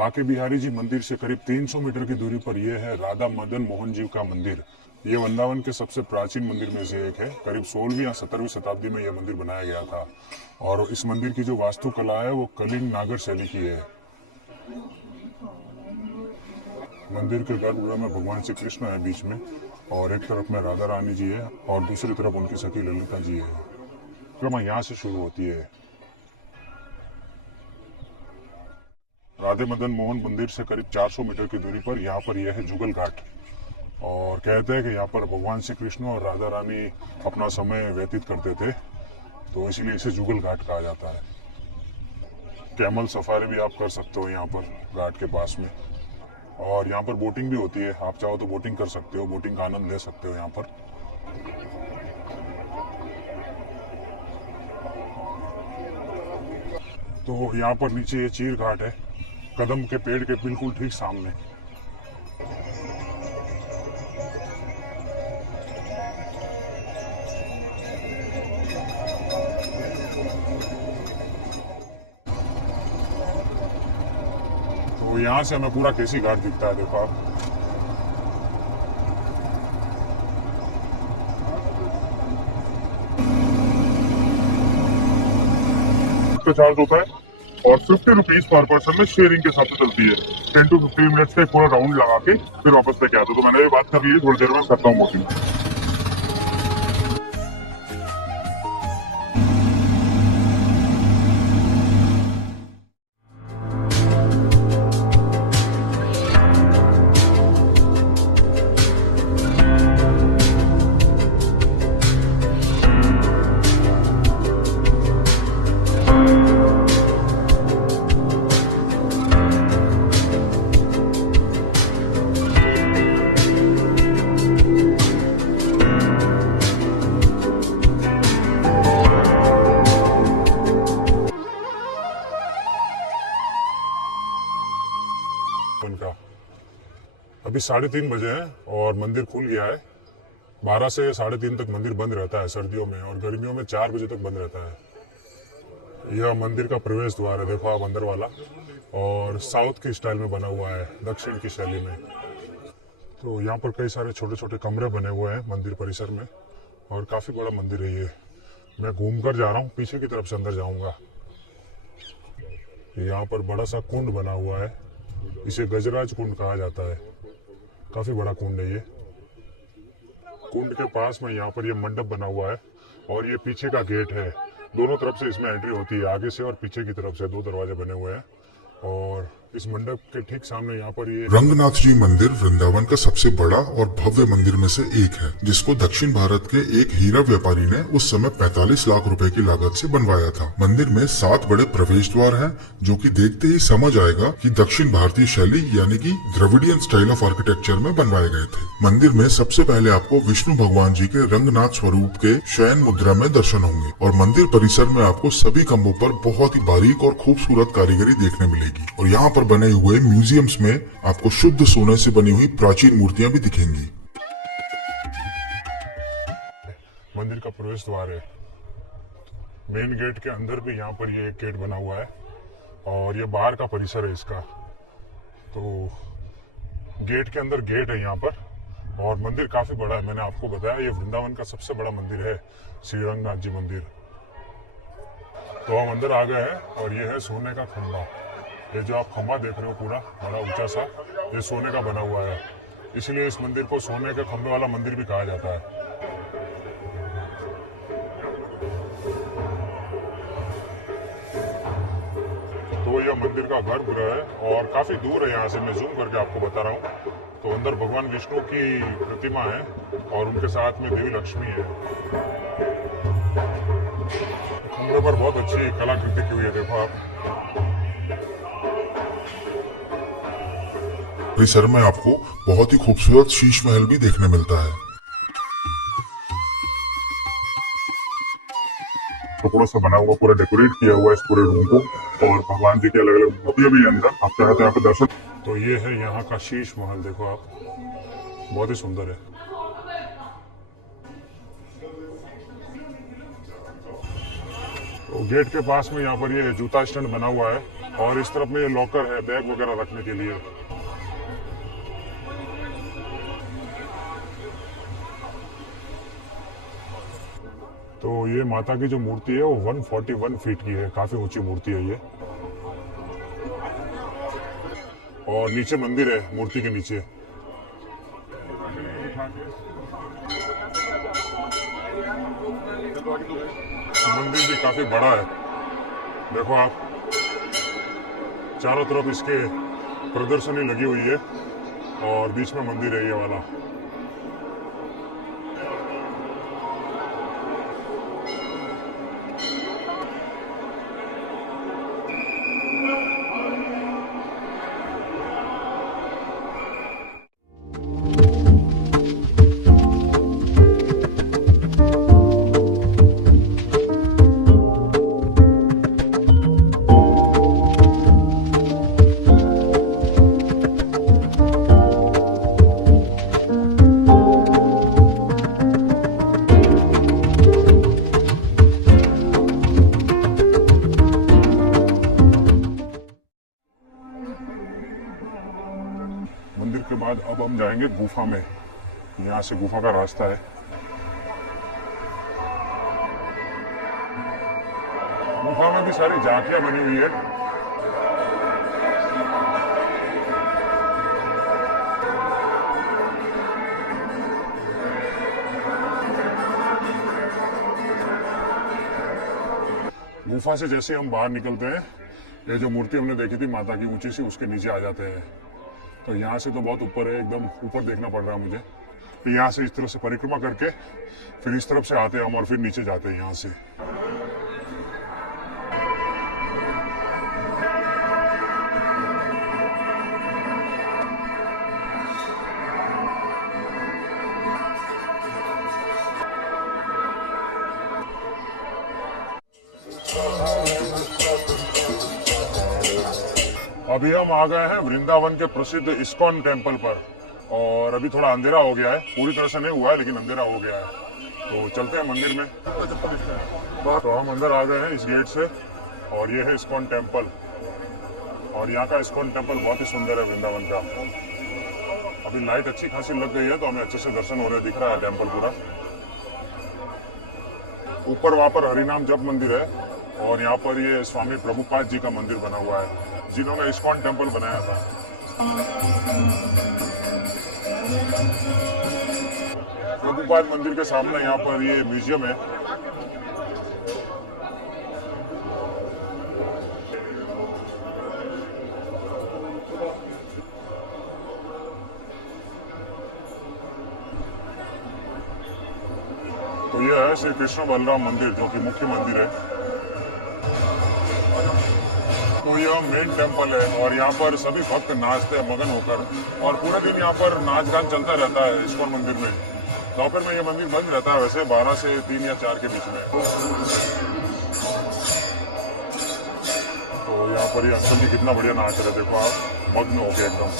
बांके बिहारी जी मंदिर से करीब 300 मीटर की दूरी पर यह है राधा मदन मोहन जी का मंदिर। ये वृंदावन के सबसे प्राचीन मंदिर में से एक है। करीब 16वीं या 17वीं शताब्दी में यह मंदिर बनाया गया था और इस मंदिर की जो वास्तुकला है वो कलिंग नागर शैली की है। मंदिर के गर्भगृह में भगवान श्री कृष्ण है बीच में, और एक तरफ में राधा रानी जी है और दूसरी तरफ उनकी सखी ललिता जी है। परिक्रमा यहाँ से शुरू होती है। राधे मदन मोहन मंदिर से करीब 400 मीटर की दूरी पर यहाँ पर यह है जुगल घाट, और कहते हैं कि यहाँ पर भगवान श्री कृष्ण और राधा रानी अपना समय व्यतीत करते थे, तो इसलिए इसे जुगल घाट कहा जाता है। कैमल सफारी भी आप कर सकते हो यहाँ पर घाट के पास में, और यहाँ पर बोटिंग भी होती है। आप चाहो तो बोटिंग कर सकते हो, बोटिंग का आनंद ले सकते हो यहाँ पर। तो यहाँ पर नीचे ये चीर घाट है, कदम के पेड़ के बिल्कुल ठीक सामने। तो यहाँ से हमें पूरा केसी घाट दिखता है, देखो आप। इसका चार्ज होता है और 50 रुपीज पर पर्सन में शेयरिंग के हिसाब से चलती है। 10 to 15 मिनट्स का पूरा राउंड लगा के फिर वापस लेके आते। तो मैंने ये बात कर ली है, थोड़ी देर में करता हूँ बोटिंग। का अभी 3:30 बजे है और मंदिर खुल गया है। 12 से 3:30 तक मंदिर बंद रहता है सर्दियों में, और गर्मियों में 4 बजे तक बंद रहता है। यह मंदिर का प्रवेश द्वार है, देखो आप अंदर वाला, और साउथ के स्टाइल में बना हुआ है, दक्षिण की शैली में। तो यहाँ पर कई सारे छोटे छोटे कमरे बने हुए हैं मंदिर परिसर में, और काफी बड़ा मंदिर है ये। मैं घूम कर जा रहा हूँ, पीछे की तरफ से अंदर जाऊंगा। यहाँ पर बड़ा सा कुंड बना हुआ है, इसे गजराज कुंड कहा जाता है। काफी बड़ा कुंड है ये। कुंड के पास में यहाँ पर ये मंडप बना हुआ है, और ये पीछे का गेट है। दोनों तरफ से इसमें एंट्री होती है, आगे से और पीछे की तरफ से 2 दरवाजे बने हुए हैं। और इस मंडप के ठीक सामने यहाँ पर ये रंगनाथ जी मंदिर वृंदावन का सबसे बड़ा और भव्य मंदिर में से एक है, जिसको दक्षिण भारत के एक हीरा व्यापारी ने उस समय 45 लाख रुपए की लागत से बनवाया था। मंदिर में 7 बड़े प्रवेश द्वार हैं, जो कि देखते ही समझ आएगा कि दक्षिण भारतीय शैली यानी कि द्रविडियन स्टाइल ऑफ आर्किटेक्चर में बनवाए गए थे। मंदिर में सबसे पहले आपको विष्णु भगवान जी के रंगनाथ स्वरूप के शयन मुद्रा में दर्शन होंगे, और मंदिर परिसर में आपको सभी खंभों पर बहुत ही बारीक और खूबसूरत कारीगरी देखने मिलेगी। और यहाँ पर बने हुए म्यूजियम्स में आपको शुद्ध सोने से बनी हुई प्राचीन मूर्तियां भी दिखेंगी। मंदिर का प्रवेश द्वार है। मेन गेट के अंदर भी यहाँ पर ये एक गेट बना हुआ है, और ये बाहर का परिसर है इसका। तो गेट के अंदर गेट है यहाँ पर, और मंदिर काफी बड़ा है। मैंने आपको बताया ये वृंदावन का सबसे बड़ा मंदिर है, श्री रंगनाथ जी मंदिर। तो हम अंदर आ गए हैं, और ये है सोने का खंभा। ये जो आप खंभा देख रहे हो पूरा बड़ा ऊंचा सा, ये सोने का बना हुआ है, इसलिए इस मंदिर को सोने के खंभे वाला मंदिर भी कहा जाता है। तो यह मंदिर का गर्भगृह है, और काफी दूर है यहाँ से, मैं जूम करके आपको बता रहा हूँ। तो अंदर भगवान विष्णु की प्रतिमा है, और उनके साथ में देवी लक्ष्मी है। खंभे पर बहुत अच्छी कलाकृति की हुई है, देखो आप। परिसर में आपको बहुत ही खूबसूरत शीश महल भी देखने मिलता है। टुकड़ों से बना हुआ पूरा डेकोरेट किया हुआ है इस पूरे रूम को, और भगवान जी के अलग अलग मूर्तियां भी अंदर। आप चाहे तो यहाँ पे दर्शन। तो ये है यहाँ का शीश महल, देखो आप, बहुत ही सुंदर है। तो गेट के पास में यहाँ पर ये जूता स्टैंड बना हुआ है, और इस तरफ में ये लॉकर है बैग वगैरह रखने के लिए। तो ये माता की जो मूर्ति है वो 141 फीट की है, काफी ऊंची मूर्ति है ये। और नीचे मंदिर है मूर्ति के नीचे। मंदिर भी काफी बड़ा है, देखो आप, चारों तरफ इसके प्रदर्शनी लगी हुई है और बीच में मंदिर है ये वाला। मंदिर के बाद अब हम जाएंगे गुफा में। यहाँ से गुफा का रास्ता है। गुफा में भी सारी झांकियां बनी हुई है। गुफा से जैसे हम बाहर निकलते हैं, ये जो मूर्ति हमने देखी थी माता की ऊंची सी, उसके नीचे आ जाते हैं। तो यहाँ से तो बहुत ऊपर है, एकदम ऊपर देखना पड़ रहा है मुझे। तो यहाँ से इस तरह से परिक्रमा करके फिर इस तरफ से आते हैं हम और फिर नीचे जाते हैं यहाँ से। अभी हम आ गए हैं वृंदावन के प्रसिद्ध इस्कॉन टेम्पल पर और अभी थोड़ा अंधेरा हो गया है, पूरी तरह से नहीं हुआ है लेकिन अंधेरा हो गया है। तो चलते हैं मंदिर में। तो हम अंदर आ गए हैं इस गेट से और ये है इस्कॉन टेम्पल। और यहाँ का इस्कॉन टेम्पल बहुत ही सुंदर है वृंदावन का। अभी लाइट अच्छी खासी लग गई है तो हमें अच्छे से दर्शन हो रहे दिख रहा है टेम्पल पूरा। ऊपर वहाँ पर हरिनाम जप मंदिर है और यहाँ पर ये स्वामी प्रभुपाद जी का मंदिर बना हुआ है जिन्होंने इस्कॉन टेम्पल बनाया था। प्रभुपाद मंदिर के सामने यहाँ पर ये म्यूजियम है। तो ये है श्री कृष्ण बलराम मंदिर जो कि मुख्य मंदिर है। तो यह मेन टेम्पल है और यहाँ पर सभी भक्त नाचते हैं मगन होकर और पूरे दिन यहाँ पर नाच गान चलता रहता है इस्कॉन मंदिर में। दोपहर में ये मंदिर बंद रहता है वैसे 12 से 3 या 4 के बीच में। तो यहाँ पर ये अंकल जी कितना बढ़िया नाच रहे, देखो आप, मग्न हो गए एकदम।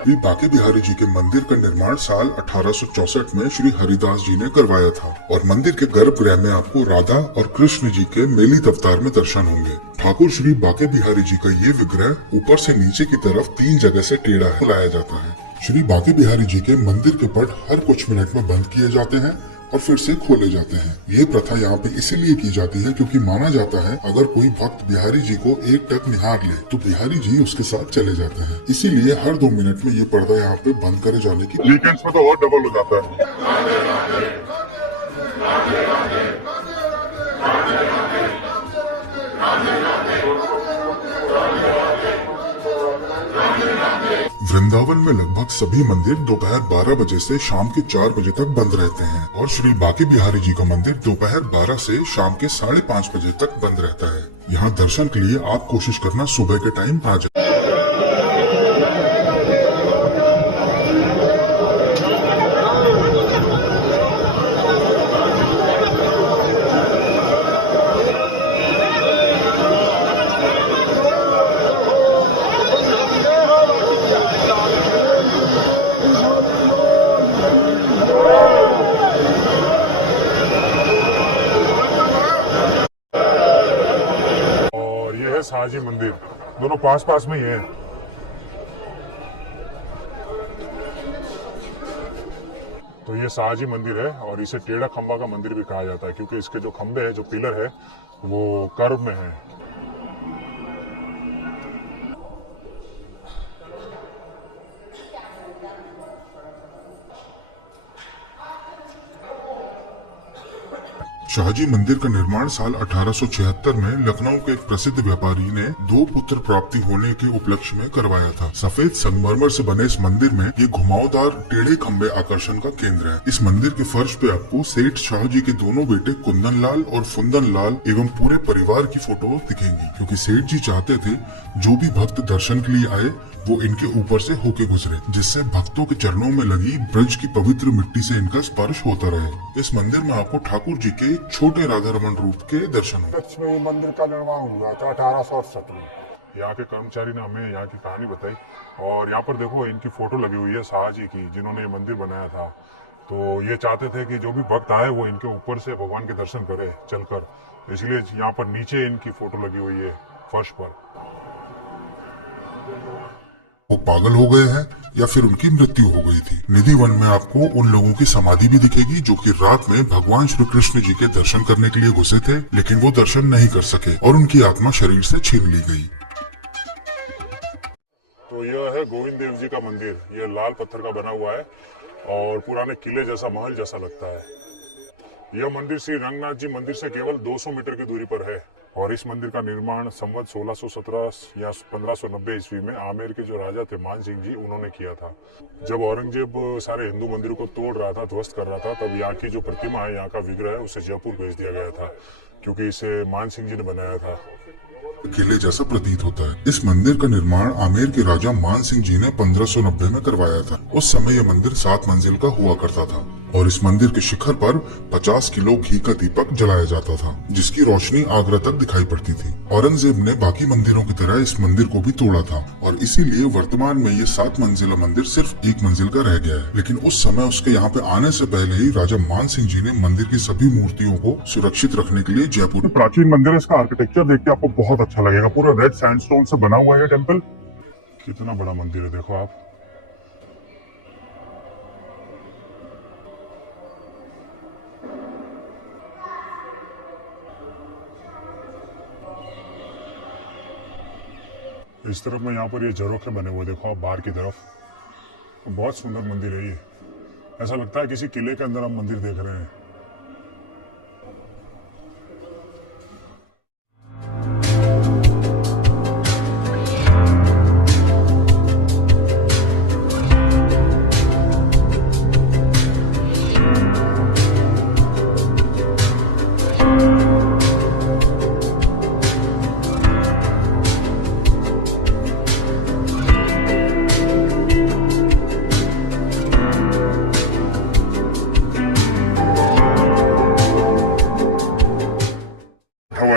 भी बांके बिहारी जी के मंदिर का निर्माण साल 1864 में श्री हरिदास जी ने करवाया था और मंदिर के गर्भगृह में आपको राधा और कृष्ण जी के मेलित अवतार में दर्शन होंगे। ठाकुर श्री बांके बिहारी जी का ये विग्रह ऊपर से नीचे की तरफ 3 जगह से टेढ़ा है लाया जाता है। श्री बांके बिहारी जी के मंदिर के पट हर कुछ मिनट में बंद किए जाते हैं और फिर से खोले जाते हैं। ये प्रथा यहाँ पे इसीलिए की जाती है क्योंकि माना जाता है अगर कोई भक्त बिहारी जी को एक टक निहार ले तो बिहारी जी उसके साथ चले जाते हैं। इसीलिए हर 2 मिनट में ये पर्दा यहाँ पे बंद करे जाने की। वीकेंड्स में तो और डबल हो जाता है। वृंदावन में लगभग सभी मंदिर दोपहर 12 बजे से शाम के 4 बजे तक बंद रहते हैं और श्री बांके बिहारी जी का मंदिर दोपहर 12 से शाम के 5:30 बजे तक बंद रहता है। यहाँ दर्शन के लिए आप कोशिश करना सुबह के टाइम आ जाए। शाहजी मंदिर दोनों पास पास में ही है। तो ये शाहजी मंदिर है और इसे टेढ़ा खंबा का मंदिर भी कहा जाता है क्योंकि इसके जो खंबे हैं, जो पिलर है, वो कर्व में है। शाहजी मंदिर का निर्माण साल 1876 में लखनऊ के एक प्रसिद्ध व्यापारी ने 2 पुत्र प्राप्ति होने के उपलक्ष्य में करवाया था। सफेद संगमरमर से बने इस मंदिर में ये घुमावदार टेढ़े खंबे आकर्षण का केंद्र है। इस मंदिर के फर्श पे आपको सेठ शाहजी के दोनों बेटे कुंदन लाल और फुंदन लाल एवं पूरे परिवार की फोटो दिखेंगी, क्योंकि सेठ जी चाहते थे जो भी भक्त दर्शन के लिए आए वो इनके ऊपर से होके गुजरे, जिससे भक्तों के चरणों में लगी ब्रज की पवित्र मिट्टी से इनका स्पर्श होता रहे। इस मंदिर में आपको ठाकुर जी के छोटे राधा रमन रूप के दर्शन होंगे। लक्ष्मी मंदिर का निर्माण हुआ था 1868 में। यहाँ के कर्मचारी ने हमें यहाँ की कहानी बताई और यहाँ पर देखो इनकी फोटो लगी हुई है शाहजी की, जिन्होंने ये मंदिर बनाया था। तो ये चाहते थे कि जो भी भक्त आए वो इनके ऊपर से भगवान के दर्शन करे चलकर, इसलिए यहाँ पर नीचे इनकी फोटो लगी हुई है फर्श पर। वो पागल हो गए हैं या फिर उनकी मृत्यु हो गई थी। निधि वन में आपको उन लोगों की समाधि भी दिखेगी जो कि रात में भगवान श्री कृष्ण जी के दर्शन करने के लिए घुसे थे, लेकिन वो दर्शन नहीं कर सके और उनकी आत्मा शरीर से छीन ली गई। तो यह है गोविंद देव जी का मंदिर। यह लाल पत्थर का बना हुआ है और पुराने किले जैसा, महल जैसा लगता है। यह मंदिर श्री रंगनाथ जी मंदिर से केवल 200 मीटर की दूरी पर है और इस मंदिर का निर्माण संवत 1617 या 1590 ईस्वी में आमेर के जो राजा थे मान सिंह जी, उन्होंने किया था। जब औरंगजेब सारे हिंदू मंदिरों को तोड़ रहा था, ध्वस्त कर रहा था, तब यहाँ की जो प्रतिमा है, यहाँ का विग्रह है, उसे जयपुर भेज दिया गया था क्योंकि इसे मान सिंह जी ने बनाया था। किले जैसा प्रतीत होता है। इस मंदिर का निर्माण आमेर के राजा मान सिंह जी ने 1590 में करवाया था। उस समय यह मंदिर 7 मंजिल का हुआ करता था और इस मंदिर के शिखर पर 50 किलो घी का दीपक जलाया जाता था, जिसकी रोशनी आगरा तक दिखाई पड़ती थी। औरंगजेब ने बाकी मंदिरों की तरह इस मंदिर को भी तोड़ा था और इसीलिए वर्तमान में ये 7 मंजिला मंदिर सिर्फ 1 मंजिल का रह गया है। लेकिन उस समय उसके यहाँ पे आने से पहले ही राजा मान सिंह जी ने मंदिर की सभी मूर्तियों को सुरक्षित रखने के लिए जयपुर। प्राचीन मंदिर है, इसका आर्किटेक्चर देख के आपको बहुत अच्छा लगेगा। पूरा रेड सैंडस्टोन से बना हुआ है टेम्पल। कितना बड़ा मंदिर है देखो आप। इस तरफ में यहाँ पर ये झरोखे बने हुए देखो आप बाहर की तरफ। बहुत सुंदर मंदिर है ये। ऐसा लगता है किसी किले के अंदर हम मंदिर देख रहे हैं।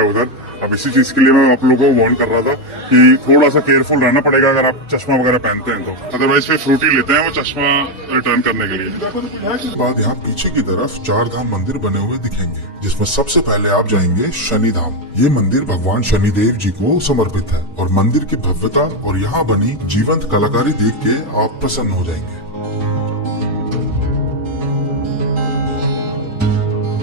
उधर अब इसी चीज के लिए मैं आप लोगों को वार्न कर रहा था कि थोड़ा सा केयरफुल रहना पड़ेगा अगर आप चश्मा वगैरह पहनते हैं तो। अदरवाइज फिर फ्रूटी लेते हैं वो चश्मा रिटर्न करने के लिए। बाद यहाँ पीछे की तरफ 4 धाम मंदिर बने हुए दिखेंगे, जिसमें सबसे पहले आप जाएंगे शनि धाम। ये मंदिर भगवान शनिदेव जी को समर्पित है और मंदिर की भव्यता और यहाँ बनी जीवंत कलाकारी देख के आप प्रसन्न हो जाएंगे।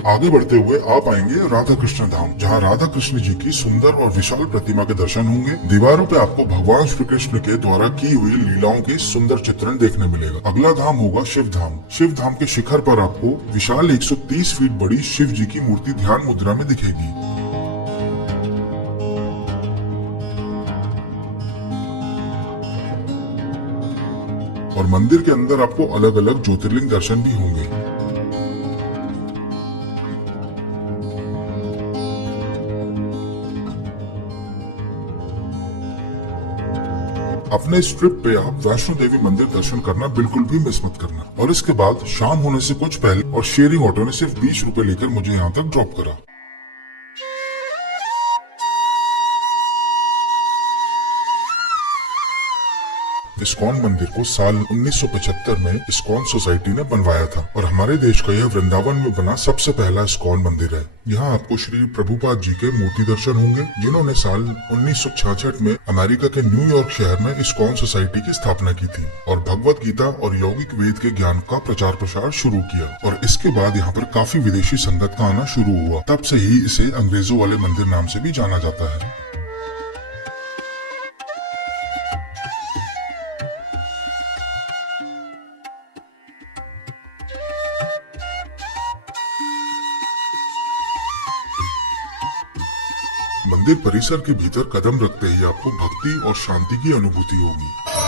आगे बढ़ते हुए आप आएंगे राधा कृष्ण धाम, जहाँ राधा कृष्ण जी की सुंदर और विशाल प्रतिमा के दर्शन होंगे। दीवारों पे आपको भगवान श्री कृष्ण के द्वारा की हुई लीलाओं की सुंदर चित्रण देखने मिलेगा। अगला धाम होगा शिव धाम। शिव धाम के शिखर पर आपको विशाल 130 फीट बड़ी शिव जी की मूर्ति ध्यान मुद्रा में दिखेगी। और मंदिर के अंदर आपको अलग अलग ज्योतिर्लिंग दर्शन भी होंगे। अपने इस ट्रिप पे आप वैष्णो देवी मंदिर दर्शन करना बिल्कुल भी मिस मत करना। और इसके बाद शाम होने से कुछ पहले और शेयरिंग ऑटो ने सिर्फ 20 रुपए लेकर मुझे यहाँ तक ड्रॉप करा। इस्कॉन मंदिर को साल 1975 में इस्कॉन सोसाइटी ने बनवाया था और हमारे देश का यह वृंदावन में बना सबसे पहला इस्कॉन मंदिर है। यहाँ आपको श्री प्रभुपाद जी के मूर्ति दर्शन होंगे, जिन्होंने साल 1966 में अमेरिका के न्यूयॉर्क शहर में इस्कॉन सोसाइटी की स्थापना की थी और भगवत गीता और यौगिक वेद के ज्ञान का प्रचार प्रसार शुरू किया। और इसके बाद यहाँ पर काफी विदेशी संगत का आना शुरू हुआ। तब से ही इसे अंग्रेजों वाले मंदिर नाम से भी जाना जाता है। मंदिर परिसर के भीतर कदम रखते ही आपको भक्ति और शांति की अनुभूति होगी।